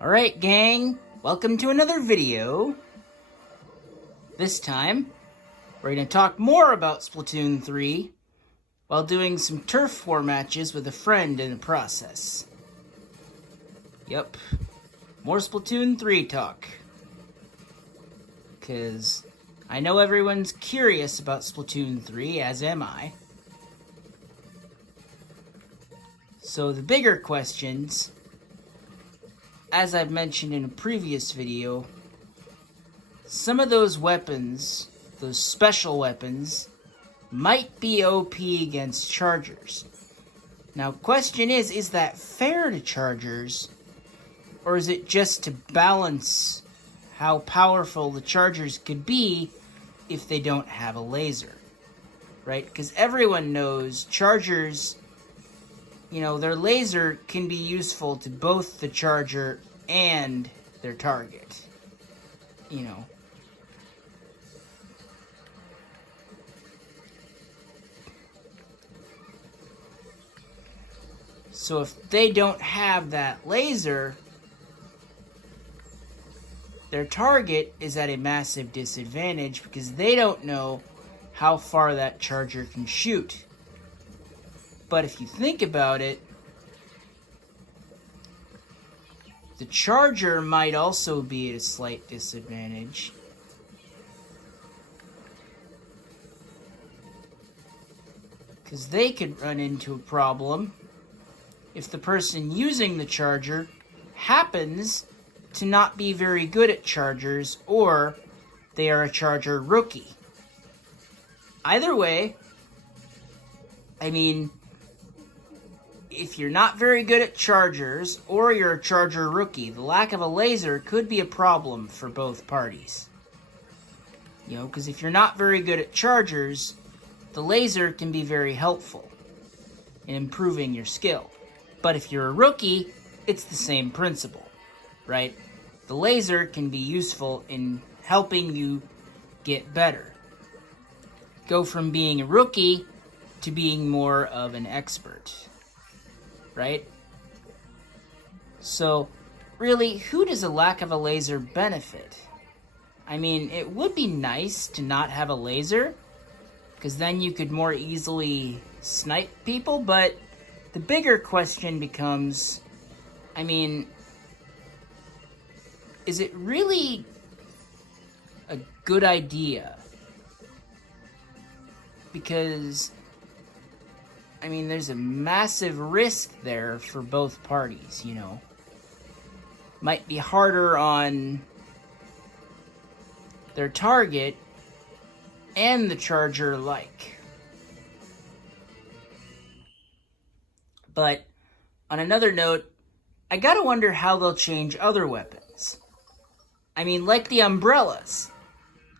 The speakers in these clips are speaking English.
Alright gang, welcome to another video. This time, we're going to talk more about Splatoon 3 while doing some turf war matches with a friend in the process. Yep, more Splatoon 3 talk. Because I know everyone's curious about Splatoon 3, as am I. So the bigger questions, as I've mentioned in a previous video, some of those weapons, those special weapons, might be OP against chargers. Now, question is that fair to chargers, or is it just to balance how powerful the chargers could be if they don't have a laser, right? Because everyone knows chargers, their laser can be useful to both the charger and their target, So if they don't have that laser, their target is at a massive disadvantage because they don't know how far that charger can shoot. But if you think about it, the charger might also be at a slight disadvantage. Because they could run into a problem if the person using the charger happens to not be very good at chargers, or they are a charger rookie. Either way, if you're not very good at chargers, or you're a charger rookie, the lack of a laser could be a problem for both parties. Because if you're not very good at chargers, the laser can be very helpful in improving your skill. But if you're a rookie, it's the same principle, right? The laser can be useful in helping you get better. Go from being a rookie to being more of an expert, right? So, really, who does a lack of a laser benefit? It would be nice to not have a laser, because then you could more easily snipe people, but the bigger question becomes, is it really a good idea? Because, there's a massive risk there for both parties, Might be harder on their target and the charger alike. But on another note, I gotta wonder how they'll change other weapons. Like the umbrellas.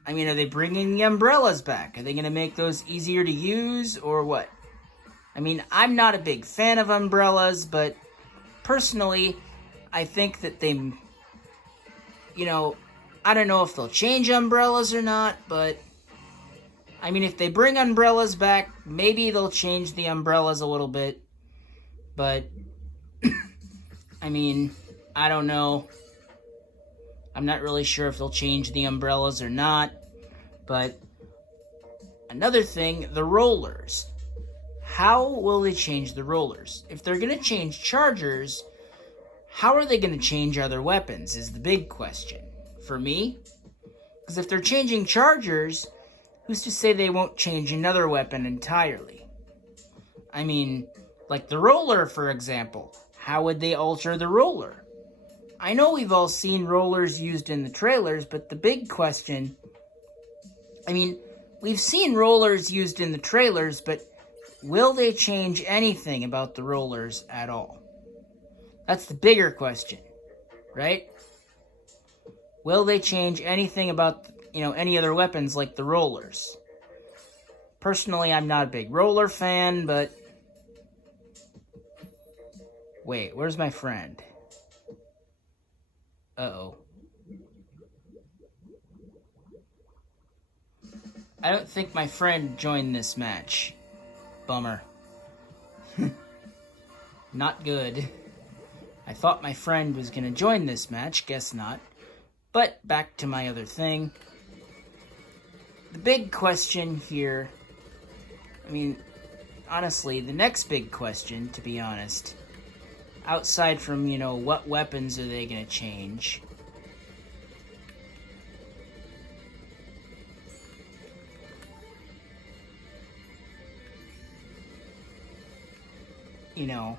Are they bringing the umbrellas back? Are they gonna make those easier to use, or what? I'm not a big fan of umbrellas, but personally, I think that they, I don't know if they'll change umbrellas or not, but, if they bring umbrellas back, maybe they'll change the umbrellas a little bit, but, I don't know. I'm not really sure if they'll change the umbrellas or not, but another thing, the rollers. How will they change the rollers? If they're going to change chargers, how are they going to change other weapons is the big question for me. Because if they're changing chargers, who's to say they won't change another weapon entirely? Like the roller, for example. How would they alter the roller? I know we've all seen rollers used in the trailers, but the big question... we've seen rollers used in the trailers, but will they change anything about the rollers at all? That's the bigger question, right? Will they change anything about, any other weapons like the rollers? Personally, I'm not a big roller fan, but... Wait, where's my friend? Uh-oh. I don't think my friend joined this match. Bummer. Not good. I thought my friend was going to join this match, guess not. But back to my other thing. The big question here, I mean, honestly, the next big question, to be honest, outside from, you know, what weapons are they going to change? You know,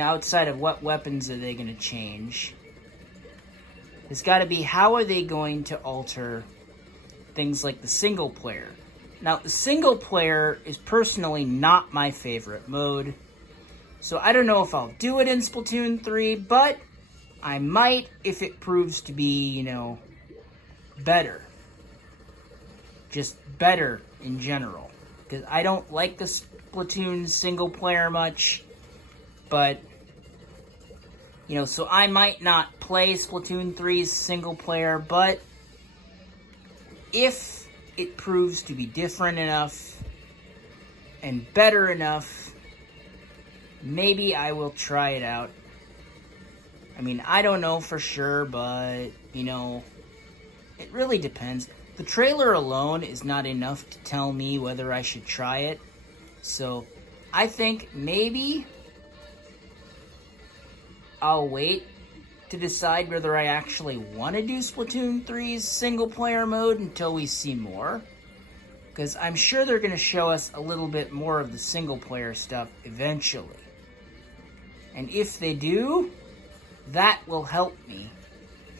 outside of what weapons are they going to change, it's got to be how are they going to alter things like the single player. Now, the single player is personally not my favorite mode, so I don't know if I'll do it in Splatoon 3, but I might if it proves to be, you know, better. Just better in general. Because I don't like the Splatoon single player much, but, you know, so I might not play Splatoon 3's single player, but if it proves to be different enough and better enough, maybe I will try it out. I mean, I don't know for sure, but, you know, it really depends. The trailer alone is not enough to tell me whether I should try it. So, I think maybe I'll wait to decide whether I actually want to do Splatoon 3's single player mode until we see more. Because I'm sure they're going to show us a little bit more of the single player stuff eventually. And if they do, that will help me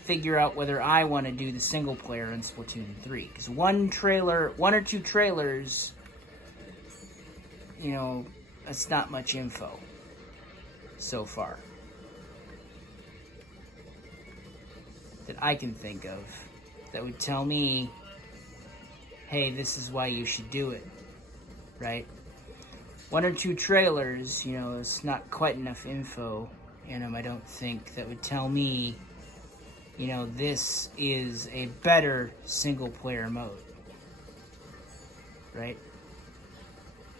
figure out whether I want to do the single player in Splatoon 3. Because one or two trailers, you know, that's not much info so far that I can think of that would tell me, hey, this is why you should do it, right? One or two trailers, you know, it's not quite enough info in them, I don't think, that would tell me, you know, this is a better single-player mode, right?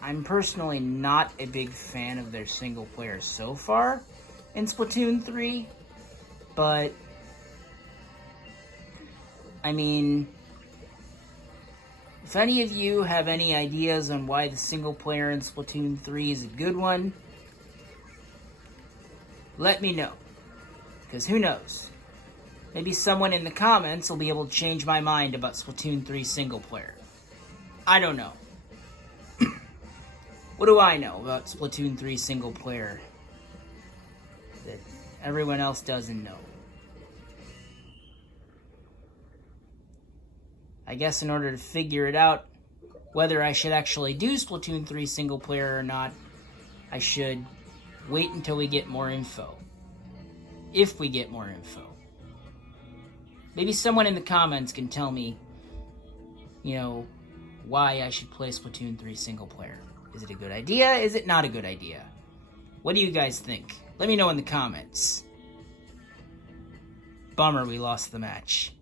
I'm personally not a big fan of their single-player so far in Splatoon 3, but, I mean, if any of you have any ideas on why the single-player in Splatoon 3 is a good one, let me know, because who knows? Maybe someone in the comments will be able to change my mind about Splatoon 3 single player. I don't know. What do I know about Splatoon 3 single player that everyone else doesn't know? I guess in order to figure it out, whether I should actually do Splatoon 3 single player or not, I should wait until we get more info. If we get more info. Maybe someone in the comments can tell me, you know, why I should play Splatoon 3 single player. Is it a good idea? Is it not a good idea? What do you guys think? Let me know in the comments. Bummer we lost the match.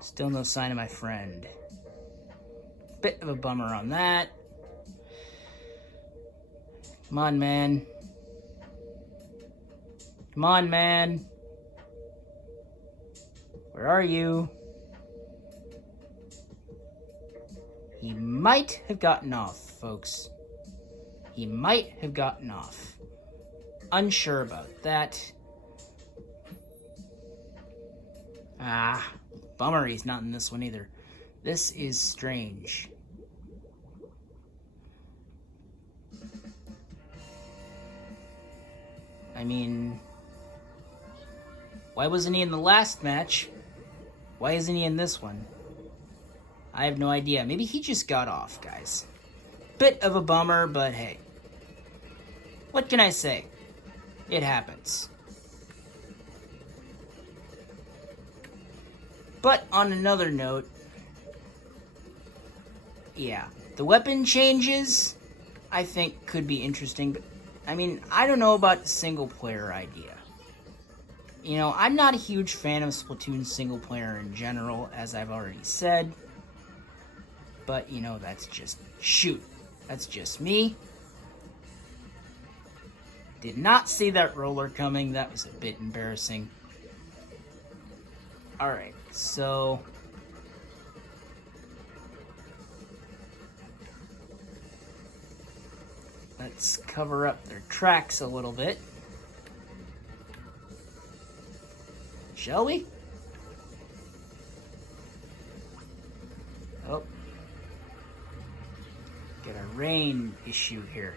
Still no sign of my friend. Bit of a bummer on that. Come on, man. Come on, man. Where are you? He might have gotten off, folks. He might have gotten off. Unsure about that. Bummer he's not in this one either. This is strange. I mean, why wasn't he in the last match? Why isn't he in this one? I have no idea. Maybe he just got off, guys. Bit of a bummer, but hey. What can I say? It happens. But on another note, yeah, the weapon changes, I think, could be interesting. But, I mean, I don't know about the single-player idea. You know, I'm not a huge fan of Splatoon single-player in general, as I've already said. But, you know, that's just... Shoot. That's just me. Did not see that roller coming. That was a bit embarrassing. Alright, so... let's cover up their tracks a little bit. Shall we? Oh. Get a rain issue here.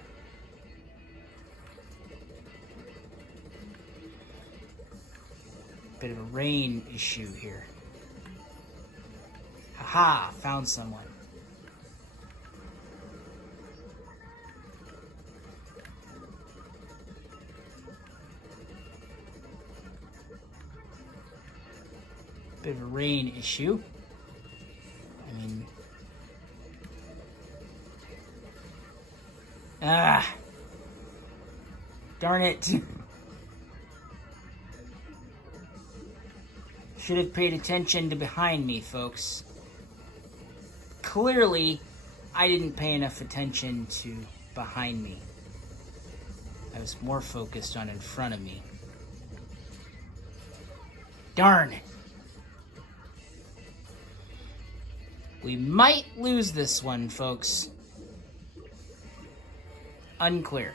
Bit of a rain issue here. Haha, found someone. Bit of a rain issue. I mean... ah! Darn it! Should have paid attention to behind me, folks. Clearly, I didn't pay enough attention to behind me. I was more focused on in front of me. Darn! We might lose this one, folks. Unclear.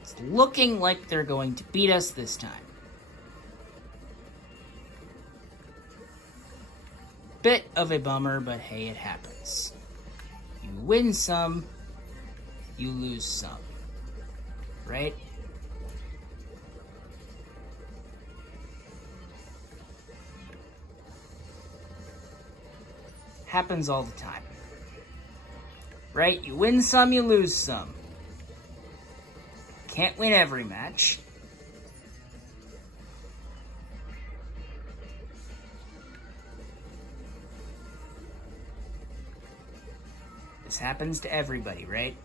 It's looking like they're going to beat us this time. Bit of a bummer, but hey, it happens. You win some, you lose some. Right? Happens all the time. Right? You win some, you lose some. Can't win every match. This happens to everybody, right?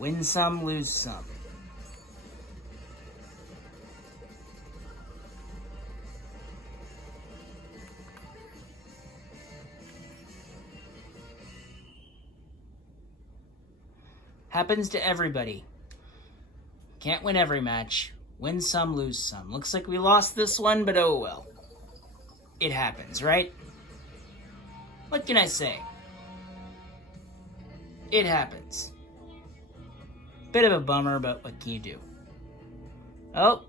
Win some, lose some. Happens to everybody. Can't win every match. Win some, lose some. Looks like we lost this one, but oh well. It happens, right? What can I say? It happens. Bit of a bummer, but what can you do? Oh.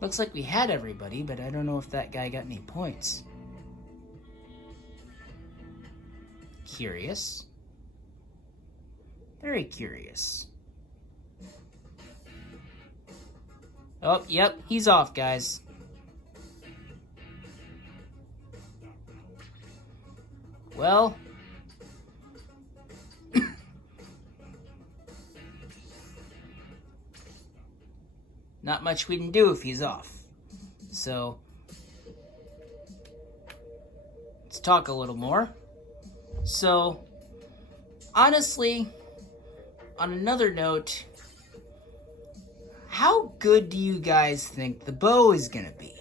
Looks like we had everybody, but I don't know if that guy got any points. Curious. Very curious. Oh, yep, he's off, guys. Well, not much we can do if he's off. So, let's talk a little more. So, honestly, on another note, how good do you guys think the bow is gonna be?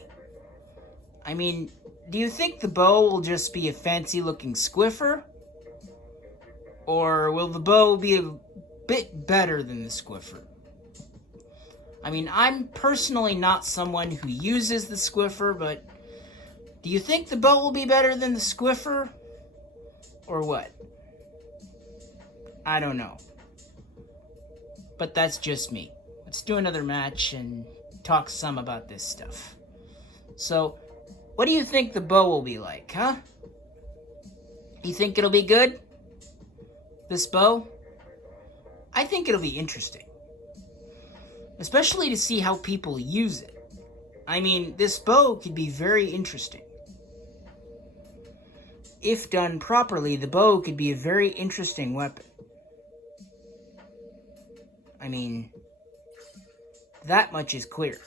I mean, do you think the bow will just be a fancy-looking squiffer? Or will the bow be a bit better than the squiffer? I mean, I'm personally not someone who uses the squiffer, but do you think the bow will be better than the squiffer? Or what? I don't know. But that's just me. Let's do another match and talk some about this stuff. So, what do you think the bow will be like, huh? You think it'll be good? This bow? I think it'll be interesting. Especially to see how people use it. I mean, this bow could be very interesting. If done properly, the bow could be a very interesting weapon. I mean, that much is clear.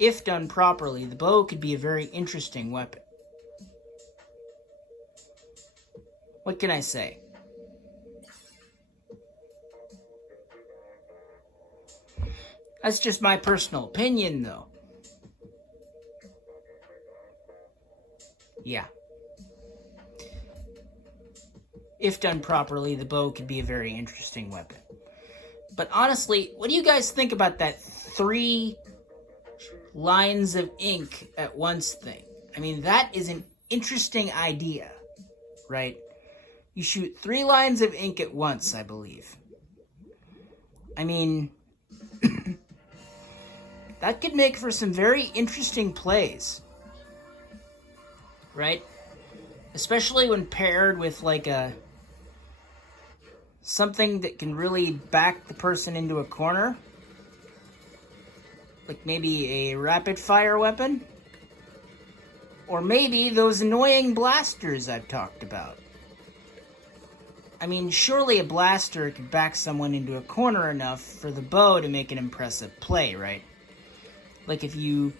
If done properly, the bow could be a very interesting weapon. What can I say? That's just my personal opinion, though. Yeah. If done properly, the bow could be a very interesting weapon. But honestly, what do you guys think about that 3 lines of ink at once thing? I mean, that is an interesting idea, right? You shoot 3 lines of ink at once, I believe. I mean, that could make for some very interesting plays, right? Especially when paired with like something that can really back the person into a corner. Like maybe a rapid fire weapon. Or maybe those annoying blasters I've talked about. I mean, surely a blaster could back someone into a corner enough for the bow to make an impressive play, right? Like if you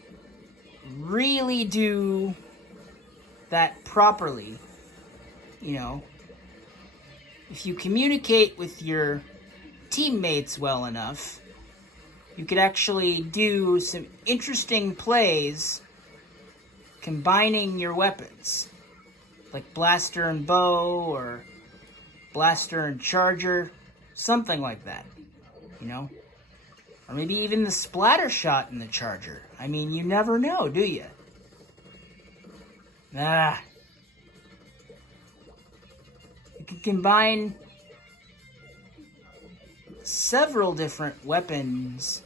really do that properly, you know, if you communicate with your teammates well enough, you could actually do some interesting plays combining your weapons. Like blaster and bow, or blaster and charger, something like that, you know? Or maybe even the splatter shot in the charger. I mean, you never know, do you? You can combine several different weapons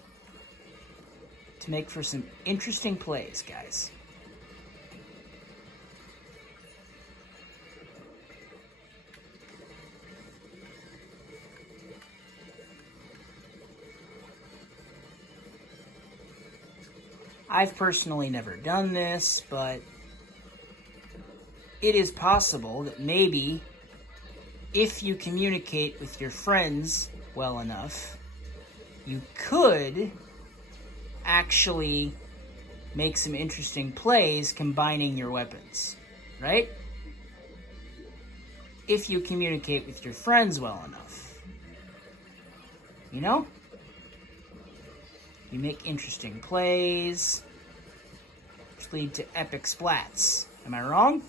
to make for some interesting plays, guys. I've personally never done this, but it is possible that maybe if you communicate with your friends well enough, you could actually make some interesting plays combining your weapons, right? If you communicate with your friends well enough. You know? You make interesting plays, which lead to epic splats. Am I wrong?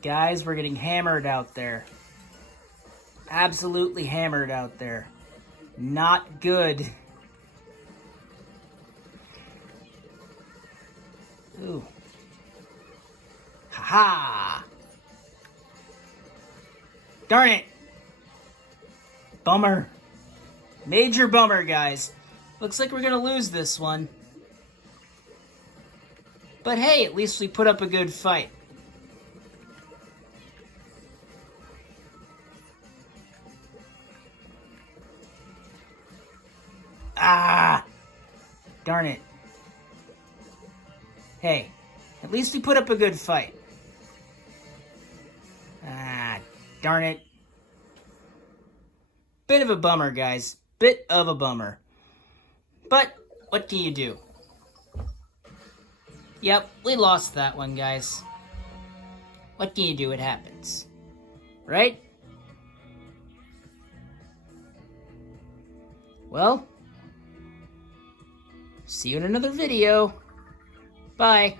Guys, we're getting hammered out there. Absolutely hammered out there. Not good. Ooh. Ha-ha! Darn it! Bummer. Major bummer, guys. Looks like we're gonna lose this one. But hey, at least we put up a good fight. Darn it. Hey, at least we put up a good fight. Darn it. Bit of a bummer, guys. Bit of a bummer. But, what can you do? Yep, we lost that one, guys. What can you do? It happens. Right? Well, see you in another video. Bye.